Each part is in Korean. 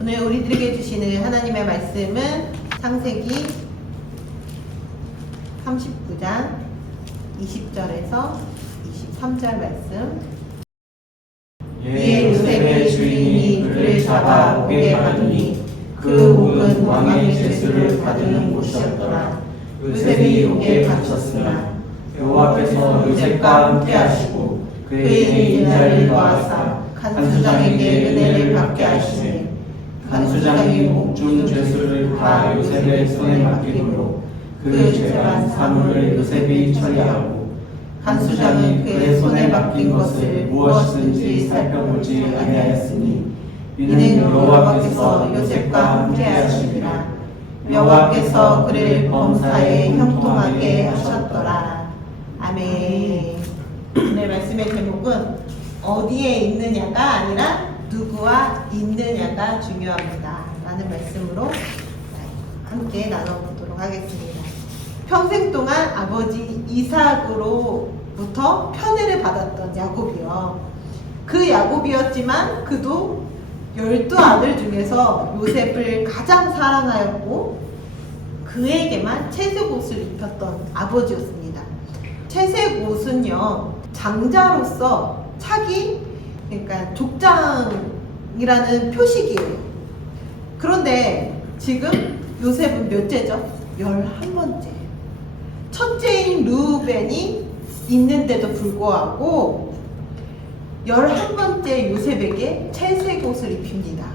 오늘 우리들에게 주시는 하나님의 말씀은 창세기 39장 20절에서 23절 말씀. 이에 요셉의 주인이 그를 잡아 옥에 가두니 그 옥은 왕의 제수를 받는 곳이었더라. 요셉이 옥에 갇혔으나 여호와께서 요셉과 함께 하시고 그에게 인자를 더하사 간수장에게 은혜를 받게 하시니 간수장이 옥중 죄수를 다 요셉의 손에 맡기므로 그 죄반 사물을 요셉이 처리하고 간수장은 그의 손에 맡긴 것을 무엇이든지 살펴보지 아니하였으니 이는 여호와께서 요셉과 함께 하시니라. 여호와께서 그를 범사에 형통하게 하셨더라. 아멘. 오늘 말씀의 제목은 어디에 있느냐가 아니라 누구와 있느냐가 중요합니다 라는 말씀으로 함께 나눠보도록 하겠습니다. 평생 동안 아버지 이삭으로부터 편애를 받았던 야곱이요. 그 야곱이었지만 그도 12아들 중에서 요셉을 가장 사랑하였고 그에게만 채색 옷을 입혔던 아버지였습니다. 채색 옷은요, 장자로서 차기, 그러니까 족장이라는 표식이에요. 그런데 지금 요셉은 몇째죠? 11번째. 첫째인 르우벤이 있는데도 불구하고 11번째 요셉에게 채색 옷을 입힙니다.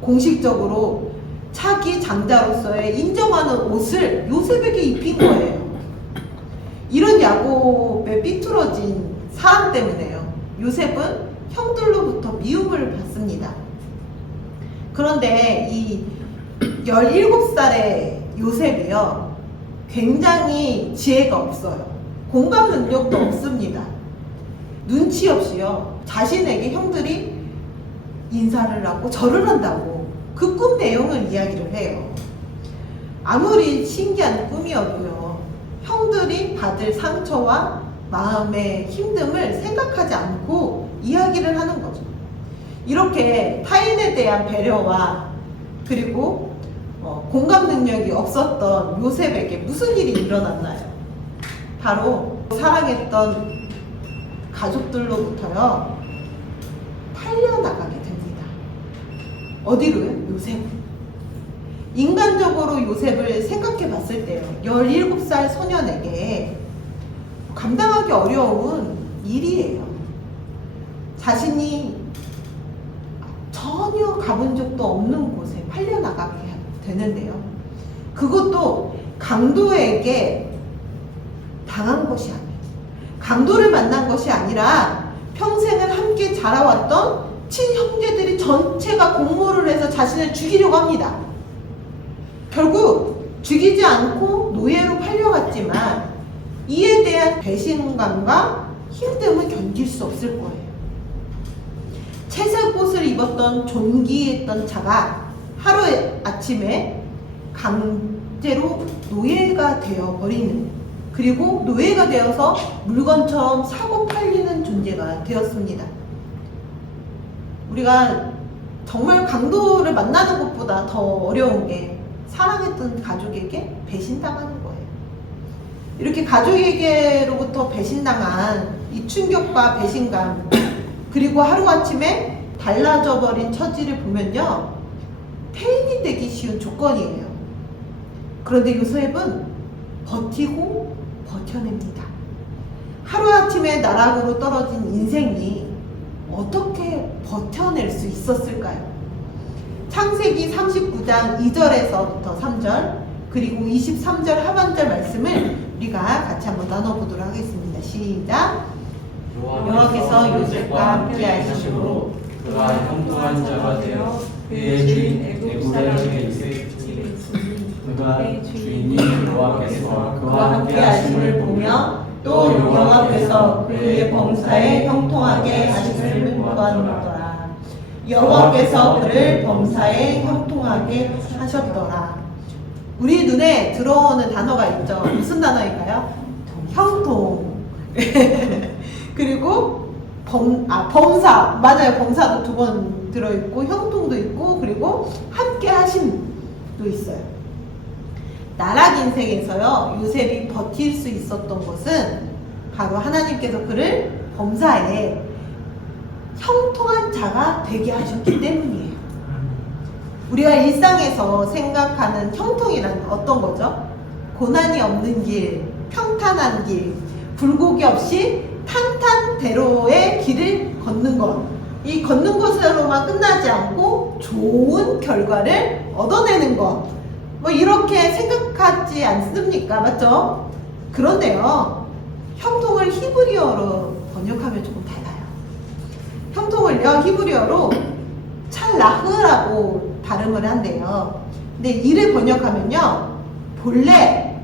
공식적으로 차기 장자로서의 인정하는 옷을 요셉에게 입힌 거예요. 이런 야곱의 삐뚤어진 사랑 때문에요. 요셉은 형들로부터 미움을 받습니다. 그런데 이 17살의 요셉이요, 굉장히 지혜가 없어요. 공감 능력도 없습니다. 눈치 없이요, 자신에게 형들이 인사를 하고 절을 한다고 그 꿈 내용을 이야기를 해요. 아무리 신기한 꿈이어도요, 형들이 받을 상처와 마음의 힘듦을 생각하지 않고 이야기를 하는 거죠. 이렇게 타인에 대한 배려와 그리고 공감 능력이 없었던 요셉에게 무슨 일이 일어났나요? 바로 사랑했던 가족들로부터요, 팔려나가게 됩니다. 어디로요? 요셉. 인간적으로 요셉을 생각해 봤을 때요, 17살 소년에게 감당하기 어려운 일이에요. 자신이 전혀 가본 적도 없는 곳에 팔려나가게 되는데요, 그것도 강도에게 당한 것이 아니에요. 강도를 만난 것이 아니라 평생을 함께 자라왔던 친형제들이 전체가 공모를 해서 자신을 죽이려고 합니다. 결국 죽이지 않고 노예로 팔려갔지만 이에 대한 배신감과 힘듦을 견딜 수 없을 거예요. 채색 옷을 입었던 존귀했던 자가 하루아침에 강제로 노예가 되어버리는, 그리고 노예가 되어서 물건처럼 사고 팔리는 존재가 되었습니다. 우리가 정말 강도를 만나는 것보다 더 어려운 게 사랑했던 가족에게 배신당하는 거예요. 이렇게 가족에게로부터 배신당한 이 충격과 배신감, 그리고 하루아침에 달라져 버린 처지를 보면요, 폐인이 되기 쉬운 조건이에요. 그런데 요셉은 버티고 버텨냅니다. 하루아침에 나락으로 떨어진 인생이 어떻게 버텨낼 수 있었을까요? 창세기 39장 2절에서부터 3절, 그리고 23절 하반절 말씀을 우리가 같이 한번 나눠보도록 하겠습니다. 시작. 여호와께서 요셉과 함께 하시므로 그가 형통한 자가 되어 그의 주인 애굽의 집에 그가 주인이 여호와께서 그와 함께 하심을 보며 또 여호와께서 그의 범사에 형통하게 하심을 보았노라. 여호와께서 그를 범사에 형통하게 하셨더라. 우리 눈에 들어오는 단어가 있죠. 무슨 단어일까요? 형통. 그리고 범사. 맞아요. 범사도 2번 들어있고 형통도 있고 그리고 있어요. 나락 인생에서요, 요셉이 버틸 수 있었던 것은 바로 하나님께서 그를 범사에 형통한 자가 되게 하셨기 때문이에요. 우리가 일상에서 생각하는 형통이란 어떤 거죠? 고난이 없는 길, 평탄한 길, 굴곡이 없이 탄탄대로의 길을 걷는 것. 이 걷는 것으로만 끝나지 않고 좋은 결과를 얻어내는 것. 뭐 이렇게 생각하지 않습니까? 맞죠? 그런데요, 형통을 히브리어로 번역하면 조금 달라요. 형통을요, 히브리어로 찰라흐라고 발음을 한대요. 근데 이를 번역하면요, 본래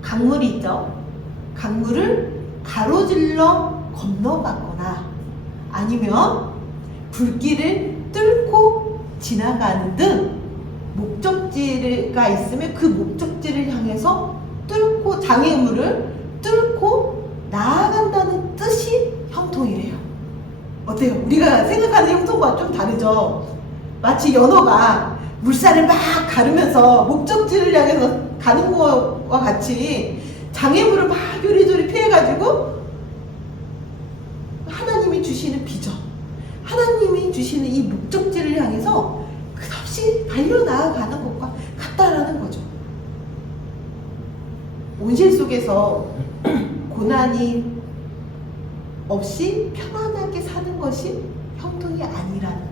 강물이 있죠. 강물을 가로질러 건너가거나 아니면 불길을 뚫고 지나가는 등 목적지가 있으면 그 목적지를 향해서 뚫고 장애물을 뚫고 나아간다는 뜻이 형통이래요. 어때요? 우리가 생각하는 형통과 좀 다르죠? 마치 연어가 물살을 막 가르면서 목적지를 향해서 가는 것과 같이 장애물을 막 요리조리 피해가지고 하나님이 주시는 비전, 하나님이 주시는 이 목적지를 향해서 끝없이 달려나가는 것과 같다라는 거죠. 온실 속에서 고난이 없이 편안하게 사는 것이 형통이 아니라는 거예요.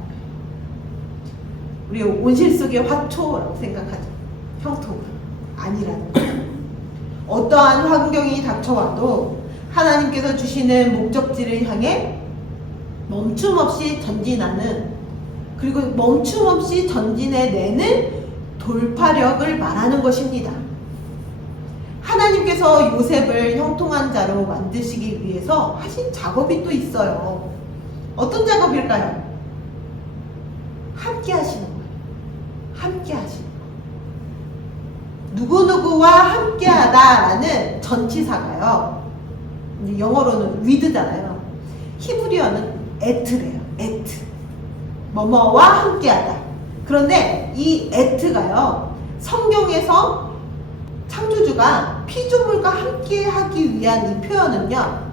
우리 온실 속의 화초라고 생각하죠. 형통은 아니라는 거예요. 어떠한 환경이 닥쳐와도 하나님께서 주시는 목적지를 향해 멈춤 없이 전진하는, 그리고 멈춤 없이 전진해내는 돌파력을 말하는 것입니다. 하나님께서 요셉을 형통한 자로 만드시기 위해서 하신 작업이 또 있어요. 어떤 작업일까요? 함께 하시는 거예요. 함께 하시는 거예요. 누구누구와 함께 하다라는 전치사가요, 영어로는 with잖아요. 히브리어는 at래요. at. 뭐뭐와 함께하다. 그런데 이 at가요, 성경에서 창조주가 피조물과 함께하기 위한 이 표현은요,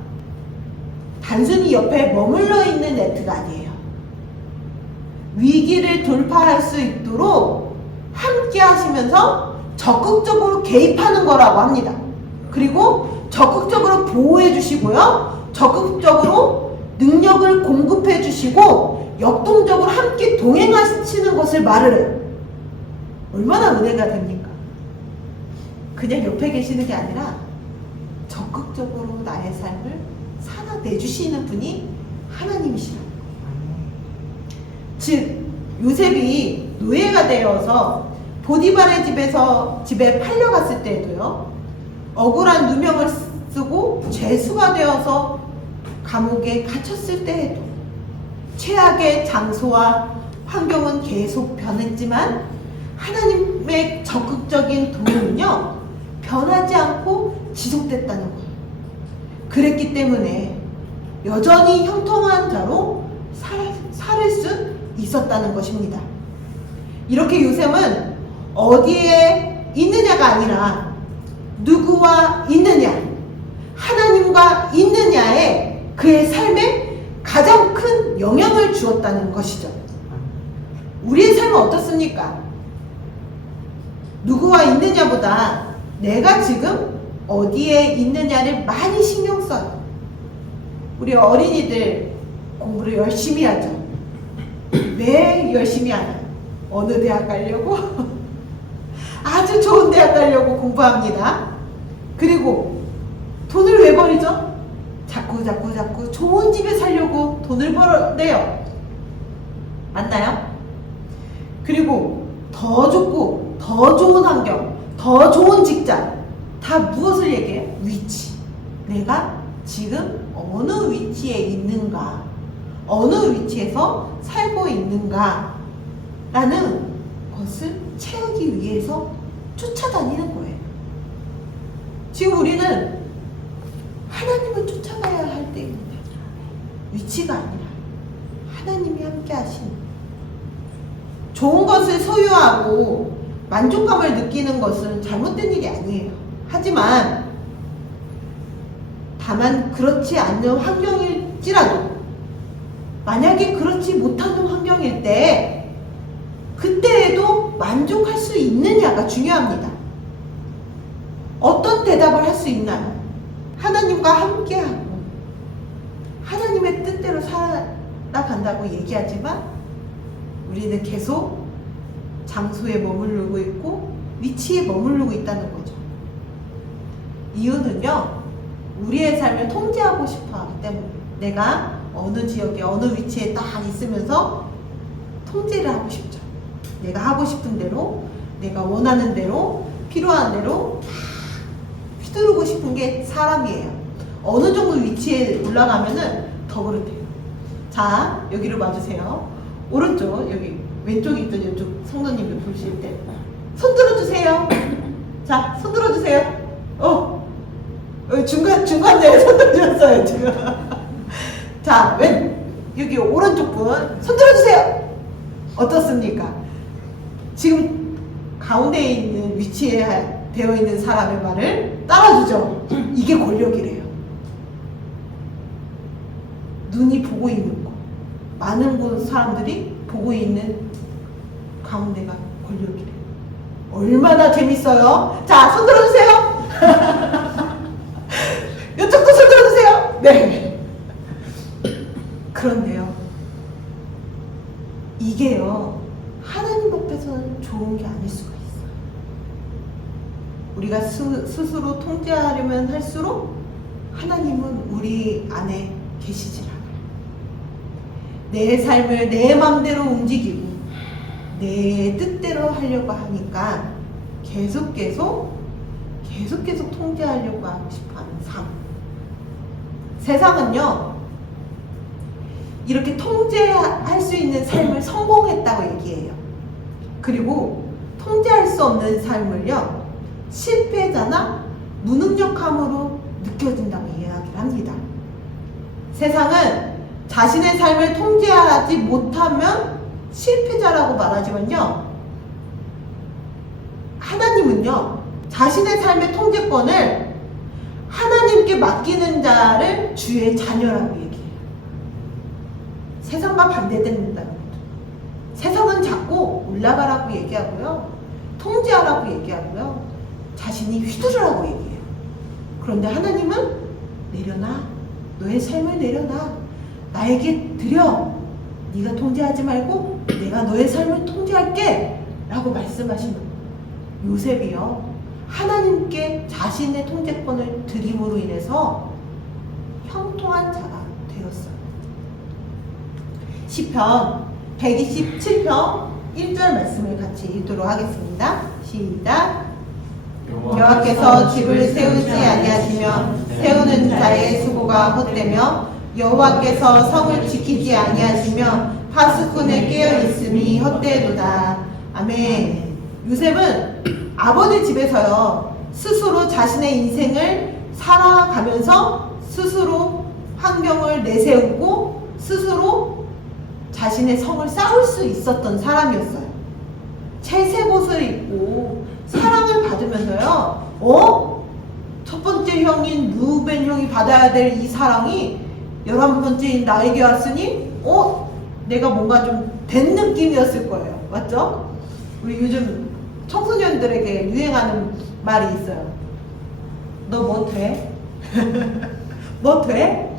단순히 옆에 머물러 있는 at가 아니에요. 위기를 돌파할 수 있도록 함께 하시면서 적극적으로 개입하는 거라고 합니다. 그리고 적극적으로 보호해 주시고요, 적극적으로 능력을 공급해 주시고 역동적으로 함께 동행하시는 것을 말을 해요. 얼마나 은혜가 됩니까? 그냥 옆에 계시는 게 아니라 적극적으로 나의 삶을 살아내주시는 분이 하나님이시라는 거예요. 즉 요셉이 노예가 되어서 보디발의 집에 팔려갔을 때에도요, 억울한 누명을 쓰고 죄수가 되어서 감옥에 갇혔을 때에도 최악의 장소와 환경은 계속 변했지만 하나님의 적극적인 동행은요, 변하지 않고 지속됐다는 거예요. 그랬기 때문에 여전히 형통한 자로 살 수 있었다는 것입니다. 이렇게 요셉은 어디에 있느냐가 아니라 누구와 있느냐, 하나님과 있느냐에 그의 삶에 가장 큰 영향을 주었다는 것이죠. 우리의 삶은 어떻습니까? 누구와 있느냐보다 내가 지금 어디에 있느냐를 많이 신경 써요. 우리 어린이들 공부를 열심히 하죠. 왜 열심히 하나요? 어느 대학 가려고? 아주 좋은 대학 가려고 공부합니다. 그리고 돈을 왜 버리죠? 자꾸 좋은 집에 살려고 돈을 벌어내요. 맞나요? 그리고 더 좋고 더 좋은 환경, 더 좋은 직장, 다 무엇을 얘기해요? 위치. 내가 지금 어느 위치에 있는가, 어느 위치에서 살고 있는가 라는 것을 채우기 위해서 쫓아다니는 거예요. 지금 우리는 하나님을 쫓아가야 할 때입니다. 위치가 아니라 하나님이 함께 하시는, 좋은 것을 소유하고 만족감을 느끼는 것은 잘못된 일이 아니에요. 하지만 다만 그렇지 않는 환경일지라도 만약에 그렇지 못하는 환경일 때 그때에도 만족할 수 있느냐가 중요합니다. 어떤 대답을 할 수 있나요? 하나님과 함께하고 하나님의 뜻대로 살아간다고 얘기하지만 우리는 계속 장소에 머무르고 있고 위치에 머무르고 있다는 거죠. 이유는요, 우리의 삶을 통제하고 싶어 하기 때문에 내가 어느 지역에 어느 위치에 딱 있으면서 통제를 하고 싶죠. 내가 하고 싶은 대로, 내가 원하는 대로, 필요한 대로 휘두르고 싶은 게 사람이에요. 어느 정도 위치에 올라가면은 더 그렇대요. 자, 여기로 봐주세요. 오른쪽, 여기 왼쪽에 있던 이쪽 성도님들 보실 때 손 들어주세요. 자, 손 들어주세요. 중간에 손 들어주셨어요, 지금. 자, 여기 오른쪽 분, 손 들어주세요. 어떻습니까? 지금 가운데 있는 위치에 되어 있는 사람의 말을 따라주죠. 이게 권력이래요. 눈이 보고 있는 거. 많은 사람들이 보고 있는 가운데가 권력이래요. 얼마나 재밌어요? 자, 손 들어주세요. 이쪽도 손 들어주세요. 네. 그런데요, 이게요, 하나님 앞에서는 좋은 게 아닐 수가 있어요. 우리가 스스로 통제하려면 할수록 하나님은 우리 안에 계시질 않아요. 내 삶을 내 맘대로 움직이고 내 뜻대로 하려고 하니까 계속 통제하려고 하고 싶어하는 삶. 세상은요, 이렇게 통제할 수 있는 삶을 성공했다고 얘기해요. 그리고 통제할 수 없는 삶을요, 실패자나 무능력함으로 느껴진다고 이야기를 합니다. 세상은 자신의 삶을 통제하지 못하면 실패자라고 말하지만요, 하나님은요, 자신의 삶의 통제권을 하나님께 맡기는 자를 주의 자녀라고 얘기해요. 세상과 반대된다는 거죠. 세상은 자꾸 올라가라고 얘기하고요, 통제하라고 얘기하고요, 자신이 휘두르라고 얘기해요. 그런데 하나님은 내려놔, 너의 삶을 내려놔, 나에게 드려, 네가 통제하지 말고 내가 너의 삶을 통제할게 라고 말씀하시는 거예요. 요셉이요, 하나님께 자신의 통제권을 드림으로 인해서 형통한 자가 되었어요. 시편 127편 1절 말씀을 같이 읽도록 하겠습니다. 시작. 여호와께서 집을 세우지 아니하시며 세우는 자의 수고가 헛되며 여호와께서 성을 지키지 아니하시며 파수꾼에 깨어 있음이 헛되도다. 아멘. 요셉은 아버지 집에서요, 스스로 자신의 인생을 살아가면서 스스로 환경을 내세우고 스스로 자신의 성을 쌓을 수 있었던 사람이었어요. 채색옷을 입고 사랑을 받으면서요, 첫 번째 형인 루벤 형이 받아야 될 이 사랑이 11번째인 나에게 왔으니 내가 뭔가 좀 된 느낌이었을 거예요. 맞죠? 우리 요즘 청소년들에게 유행하는 말이 있어요. 너 뭐 돼? 뭐 돼?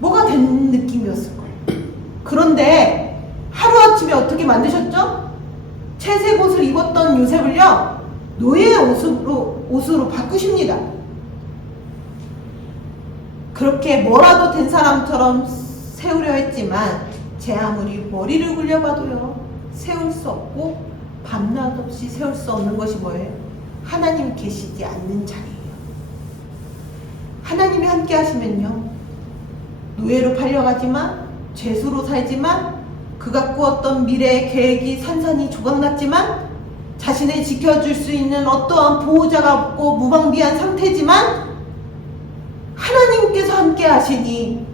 뭐가 된 느낌이었을 거예요. 그런데 하루아침에 어떻게 만드셨죠? 채색 옷을 입었던 요셉을요, 노예의 옷으로 바꾸십니다. 그렇게 뭐라도 된 사람처럼 세우려 했지만 제 아무리 머리를 굴려봐도요, 세울 수 없고 밤낮 없이 세울 수 없는 것이 뭐예요? 하나님 계시지 않는 자리예요. 하나님이 함께 하시면요, 노예로 팔려가지만, 죄수로 살지만, 그가 꾸었던 미래의 계획이 산산이 조각났지만, 자신을 지켜줄 수 있는 어떠한 보호자가 없고 무방비한 상태지만 하나님께서 함께 하시니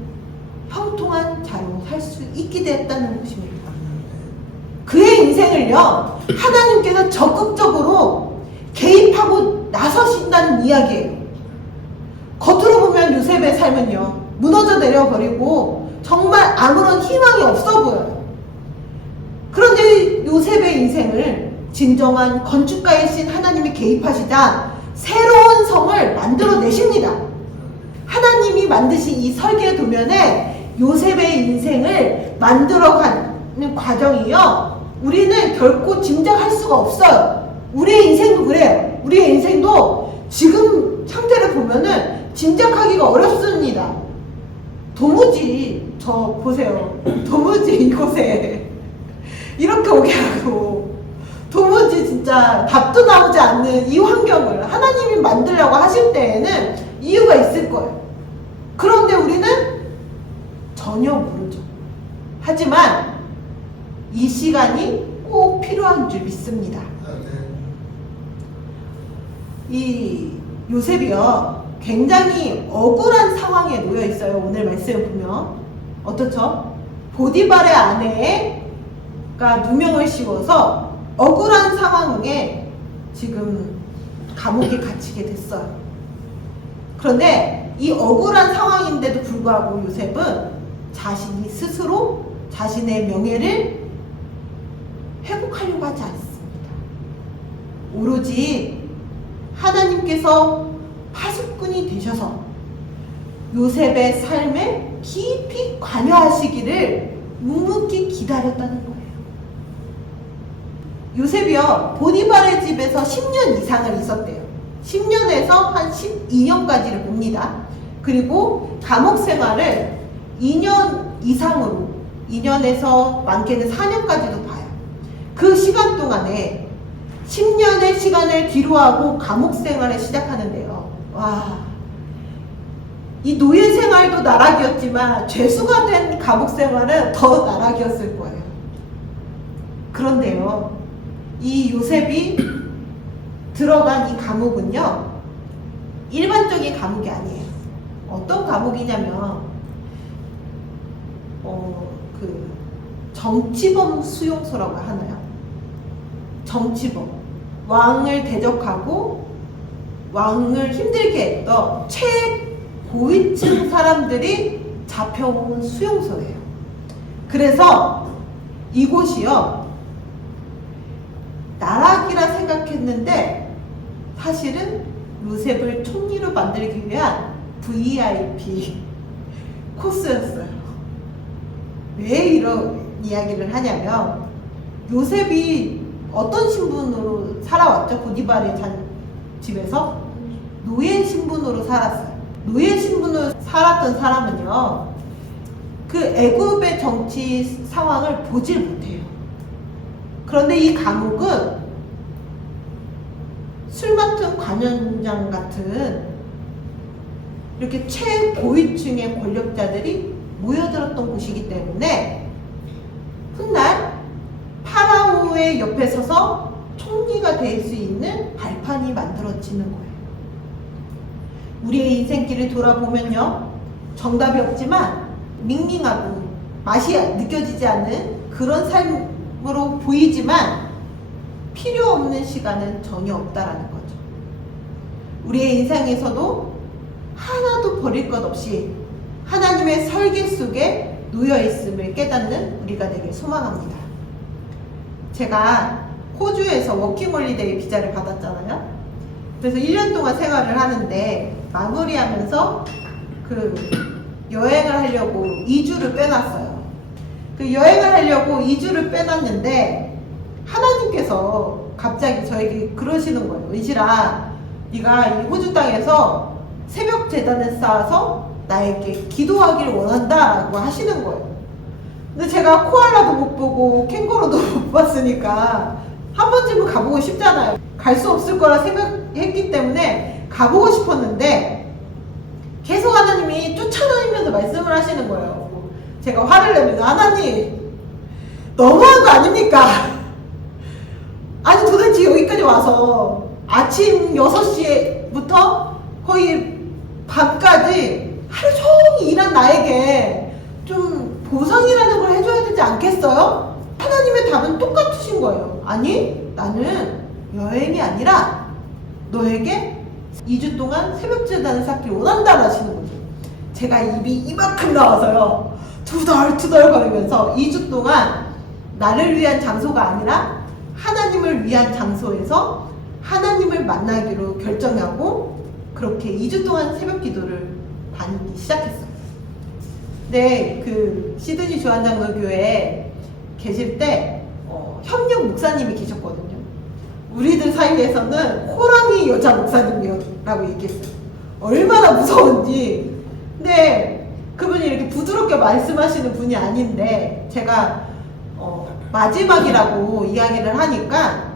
형통한 자로 살 수 있게 됐다는 것입니다. 그의 인생을요, 하나님께서 적극적으로 개입하고 나서신다는 이야기예요. 겉으로 보면 요셉의 삶은요, 무너져 내려버리고 정말 아무런 희망이 없어 보여요. 그런데 요셉의 인생을 진정한 건축가이신 하나님이 개입하시자 새로운 성을 만들어내십니다. 하나님이 만드신 이 설계 도면에 요셉의 인생을 만들어가는 과정이요, 우리는 결코 짐작할 수가 없어요. 우리의 인생도 그래요. 우리의 인생도 지금 상태를 보면은 짐작하기가 어렵습니다. 도무지, 저 보세요. 도무지 이곳에 이렇게 오게 하고, 도무지 진짜 답도 나오지 않는 이 환경을 하나님이 만들려고 하실 때에는 이유가 있을 거예요. 그런데 우리는 전혀 모르죠. 하지만 이 시간이 꼭 필요한 줄 믿습니다. 이 요셉이요, 굉장히 억울한 상황에 놓여 있어요. 오늘 말씀을 보면 어떻죠? 보디발의 아내가 누명을 씌워서 억울한 상황에 지금 감옥에 갇히게 됐어요. 그런데 이 억울한 상황인데도 불구하고 요셉은 자신이 스스로 자신의 명예를 회복하려고 하지 않습니다. 오로지 하나님께서 파수꾼이 되셔서 요셉의 삶에 깊이 관여하시기를 묵묵히 기다렸다는 거예요. 요셉이요, 보디발의 집에서 10년 이상을 있었대요. 10년에서 한 12년까지를 봅니다. 그리고 감옥 생활을 2년 이상으로, 2년에서 많게는 4년까지도 봐요. 그 시간 동안에 10년의 시간을 뒤로하고 감옥 생활을 시작하는데요. 와, 이 노예 생활도 나락이었지만 죄수가 된 감옥 생활은 더 나락이었을 거예요. 그런데요, 이 요셉이 들어간 이 감옥은요, 일반적인 감옥이 아니에요. 어떤 감옥이냐면 그 정치범 수용소라고 하나요? 정치범, 왕을 대적하고 왕을 힘들게 했던 최고위층 사람들이 잡혀온 수용소예요. 그래서 이곳이요, 나락이라 생각했는데 사실은 요셉을 총리로 만들기 위한 VIP 코스였어요. 왜 이런 이야기를 하냐면, 요셉이 어떤 신분으로 살아왔죠? 보디발의 집에서 노예 신분으로 살았어요. 노예 신분으로 살았던 사람은요, 그 애굽의 정치 상황을 보질 못해요. 그런데 이 감옥은 술 맡은 관원장 같은 이렇게 최고위층의 권력자들이 모여들었던 곳이기 때문에 훗날 파라오의 옆에 서서 총리가 될 수 있는 발판이 만들어지는 거예요. 우리의 인생길을 돌아보면요, 정답이 없지만 밍밍하고 맛이 느껴지지 않는 그런 삶으로 보이지만 필요 없는 시간은 전혀 없다라는 거죠. 우리의 인생에서도 하나도 버릴 것 없이 하나님의 설계 속에 놓여 있음을 깨닫는 우리가 되길 소망합니다. 제가 호주에서 워킹홀리데이 비자를 받았잖아요. 그래서 1년 동안 생활을 하는데 마무리하면서 그 여행을 하려고 2주를 빼놨어요. 그 여행을 하려고 2주를 빼놨는데 하나님께서 갑자기 저에게 그러시는 거예요. 은실아, 네가 이 호주 땅에서 새벽 제단을 쌓아서 나에게 기도하기를 원한다라고 하시는 거예요. 근데 제가 코알라도 못 보고 캥거루도 못 봤으니까 한 번쯤은 가보고 싶잖아요. 갈 수 없을 거라 생각했기 때문에 가보고 싶었는데 계속 하나님이 쫓아다니면서 말씀을 하시는 거예요. 제가 화를 내면서, 하나님 너무한 거 아닙니까? 아니 도대체 여기까지 와서 아침 6시부터 거의 밤까지 하루 종일 일한 나에게 좀 보상이라는 걸 해줘야 되지 않겠어요? 하나님의 답은 똑같으신 거예요. 아니, 나는 여행이 아니라 너에게 2주 동안 새벽 제단을 쌓기를 원한다 하시는 거죠. 제가 입이 이만큼 나와서요, 투덜투덜 거리면서 2주 동안 나를 위한 장소가 아니라 하나님을 위한 장소에서 하나님을 만나기로 결정하고 그렇게 2주 동안 새벽 기도를 다니기 시작했어요. 네, 그 시드니 주한장로교회에 계실 때 협력 목사님이 계셨거든요. 우리들 사이에서는 호랑이 여자 목사님이라고 얘기했어요. 얼마나 무서운지. 근데 그분이 이렇게 부드럽게 말씀하시는 분이 아닌데 제가 마지막이라고 이야기를 하니까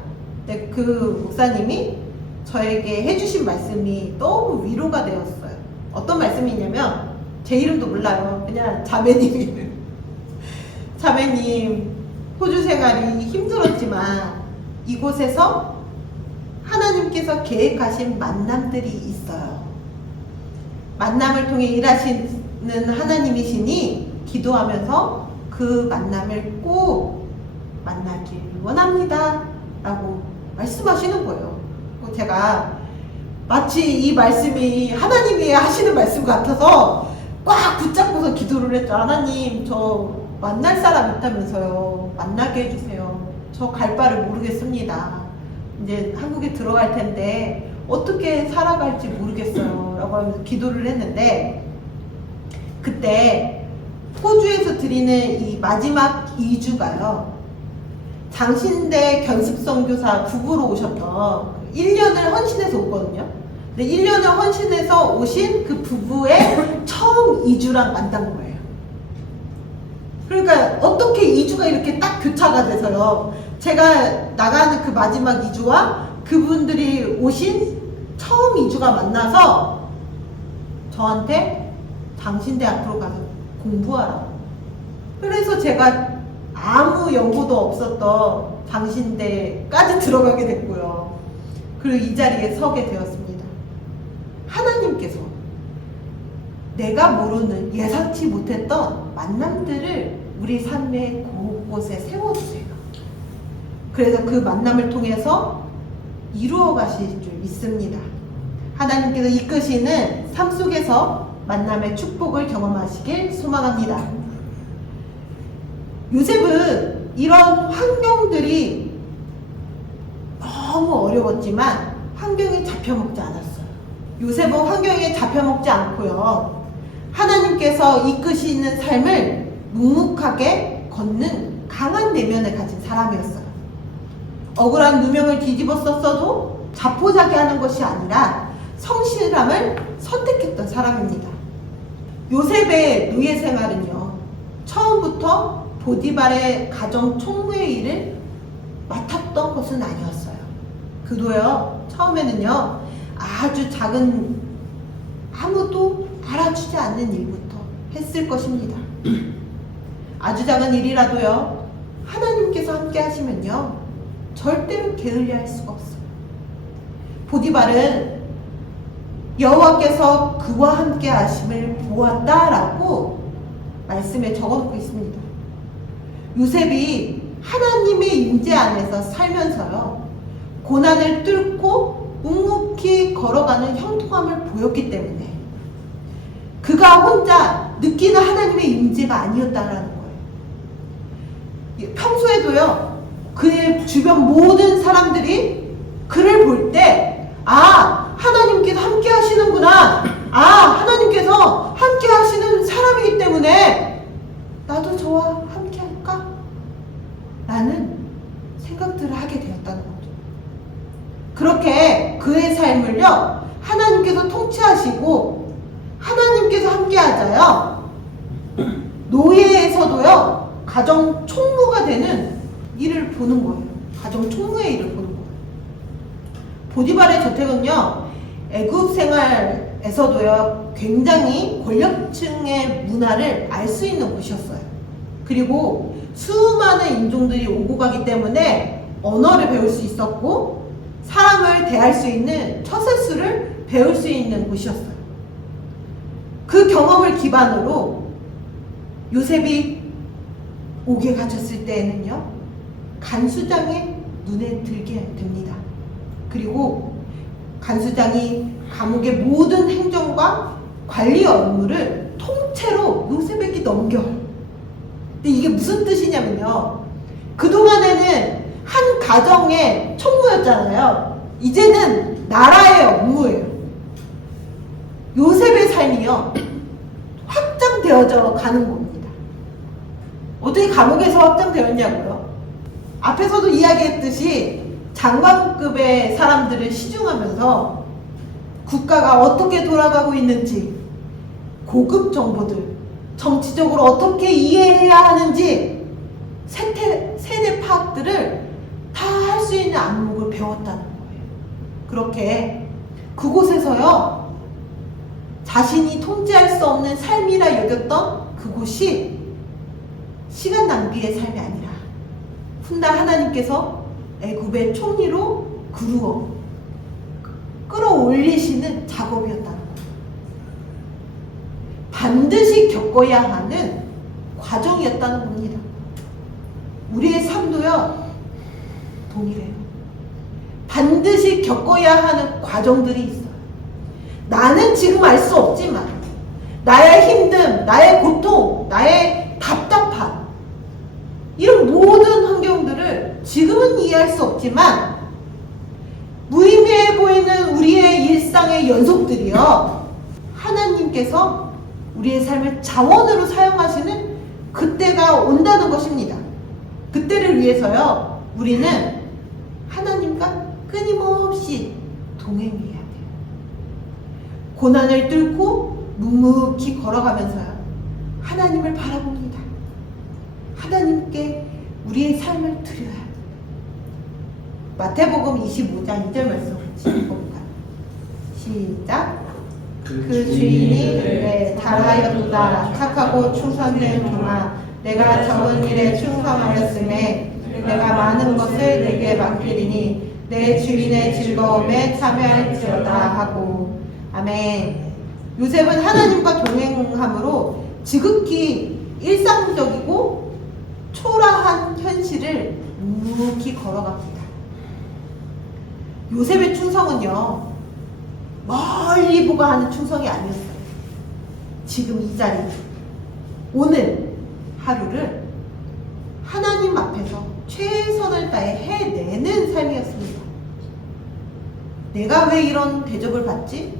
그 목사님이 저에게 해주신 말씀이 너무 위로가 되었어요. 어떤 말씀이냐면 제 이름도 몰라요. 그냥 자매님이 자매님, 호주 생활이 힘들었지만 이곳에서 하나님께서 계획하신 만남들이 있어요. 만남을 통해 일하시는 하나님이시니 기도하면서 그 만남을 꼭 만나길 원합니다 라고 말씀하시는 거예요. 제가 마치 이 말씀이 하나님이 하시는 말씀 같아서 꽉 붙잡고서 기도를 했죠. 하나님, 저 만날 사람 있다면서요. 만나게 해주세요. 저 갈 바를 모르겠습니다. 이제 한국에 들어갈 텐데 어떻게 살아갈지 모르겠어요 라고 하면서 기도를 했는데, 그때 호주에서 드리는 이 마지막 2주가요 장신대 견습선교사 부부로 오셨던 1년을 헌신해서 오거든요. 근데 1년을 헌신해서 오신 그 부부의 처음 2주랑 만난 거예요. 그러니까 어떻게 2주가 이렇게 딱 교차가 돼서요, 제가 나가는 그 마지막 2주와 그분들이 오신 처음 2주가 만나서 저한테 장신대 앞으로 가서 공부하라고. 그래서 제가 아무 연고도 없었던 장신대까지 들어가게 됐고요. 그리고 이 자리에 서게 되었습니다. 하나님께서 내가 모르는 예상치 못했던 만남들을 우리 삶의 곳곳에 세워주세요. 그래서 그 만남을 통해서 이루어 가실 줄 믿습니다. 하나님께서 이끄시는 삶 속에서 만남의 축복을 경험하시길 소망합니다. 요셉은 이런 환경들이 너무 어려웠지만 환경에 잡혀먹지 않았어요. 요셉은 환경에 잡혀먹지 않고요, 하나님께서 이끄시는 삶을 묵묵하게 걷는 강한 내면을 가진 사람이었어요. 억울한 누명을 뒤집어 썼어도 자포자기하는 것이 아니라 성실함을 선택했던 사람입니다. 요셉의 노예 생활은요, 처음부터 보디발의 가정 총무의 일을 맡았던 것은 아니었어요. 그도요, 처음에는요, 아주 작은, 아무도 알아주지 않는 일부터 했을 것입니다. 아주 작은 일이라도요, 하나님께서 함께 하시면요, 절대로 게을리 할 수가 없어요. 보디발은 여호와께서 그와 함께 하심을 보았다라고 말씀에 적어놓고 있습니다. 요셉이 하나님의 임재 안에서 살면서요, 고난을 뚫고 묵묵히 걸어가는 형통함을 보였기 때문에 그가 혼자 느끼는 하나님의 임재가 아니었다라는 거예요. 평소에도요, 그의 주변 모든 사람들이 그를 볼 때, 아, 하나님께서 함께 하시는구나, 아, 하나님께서 함께 하시는 사람이기 때문에 나도 저와 함께 할까? 라는 생각들을 하게 되었다는 거죠. 그렇게 그의 삶을요, 하나님께서 통치하시고 하나님께서 함께 하자요, 노예에서도요, 가정 총무가 되는 일을 보는 거예요. 가정 총무의 일을 보는 거예요. 보디발의 저택은요, 애굽 생활에서도요, 굉장히 권력층의 문화를 알 수 있는 곳이었어요. 그리고 수많은 인종들이 오고 가기 때문에 언어를 배울 수 있었고 사람을 대할 수 있는 처세술을 배울 수 있는 곳이었어요. 그 경험을 기반으로 요셉이 옥에 갇혔을 때에는요, 간수장의 눈에 들게 됩니다. 그리고 간수장이 감옥의 모든 행정과 관리 업무를 통째로 요셉에게 넘겨. 근데 이게 무슨 뜻이냐면요, 그동안에는 한 가정의 총무였잖아요. 이제는 나라의 업무예요. 요셉의 삶이요, 확장되어져 가는 겁니다. 어떻게 감옥에서 확장되었냐고요? 앞에서도 이야기했듯이 장관급의 사람들을 시중하면서 국가가 어떻게 돌아가고 있는지, 고급 정보들, 정치적으로 어떻게 이해해야 하는지 세대 파악들을 다 할 수 있는 안목을 배웠다는 거예요. 그렇게 그곳에서요, 자신이 통제할 수 없는 삶이라 여겼던 그곳이 시간 낭비의 삶이 아니라 훗날 하나님께서 애굽의 총리로 끌어올리시는 작업이었다는 거예요. 반드시 겪어야 하는 과정이었다는 겁니다. 우리의 삶도요, 동일해요. 반드시 겪어야 하는 과정들이 있어요. 나는 지금 알 수 없지만 나의 힘듦, 나의 고통, 나의 답답함, 이런 모든 환경들을 지금은 이해할 수 없지만 무의미해 보이는 우리의 일상의 연속들이요, 하나님께서 우리의 삶을 자원으로 사용하시는 그때가 온다는 것입니다. 그때를 위해서요, 우리는 하나님과 끊임없이 동행해야 돼요. 고난을 뚫고 묵묵히 걸어가면서요, 하나님을 바라봅니다. 하나님께 우리의 삶을 드려야 합니다. 마태복음 25장 2절 말씀 읽어볼까요? 시작. 그 주인이 그를 잘하였도다. 착하고 충성된 종아, 내가 적은 일에 충성하였음에 내가 많은 것을 내게 맡기리니 내 주인의 즐거움에 참여할지어다 하고. 아멘. 요셉은 하나님과 동행함으로 지극히 일상적이고 초라한 현실을 묵묵히 걸어갑니다. 요셉의 충성은요, 멀리 보고 하는 충성이 아니었어요. 지금 이 자리, 오늘 하루를 하나님 앞에서 최선을 다해 해내는 삶이었습니다. 내가 왜 이런 대접을 받지?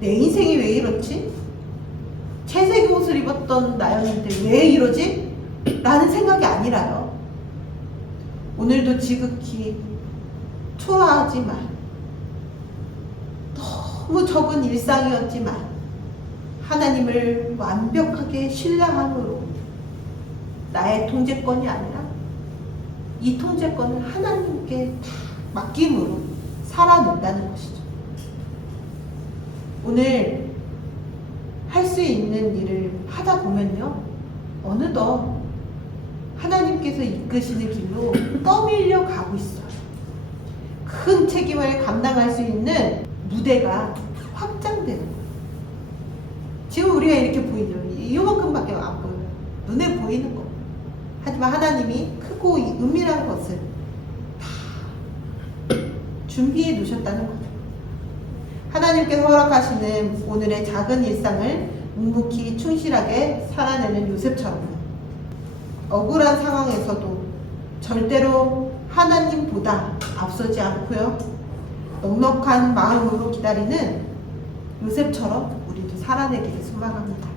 내 인생이 왜 이렇지? 채색 옷을 입었던 나였는데 왜 이러지? 라는 생각이 아니라요, 오늘도 지극히 초라하지만 너무 적은 일상이었지만 하나님을 완벽하게 신뢰함으로 나의 통제권이 아니라 이 통제권을 하나님께 다 맡김으로 살아낸다는 것이죠. 오늘 할 수 있는 일을 하다 보면요, 어느덧 하나님께서 이끄시는 길로 떠밀려 가고 있어요. 큰 책임을 감당할 수 있는 무대가 확장되는 거예요. 지금 우리가 이렇게 보이죠. 이만큼밖에 안 보여요. 눈에 보이는 거. 하지만 하나님이 크고 은밀한 것을 다 준비해 놓으셨다는 거죠. 하나님께서 허락하시는 오늘의 작은 일상을 묵묵히 충실하게 살아내는 요셉처럼 억울한 상황에서도 절대로 하나님보다 앞서지 않고요, 넉넉한 마음으로 기다리는 요셉처럼 우리도 살아내기를 소망합니다.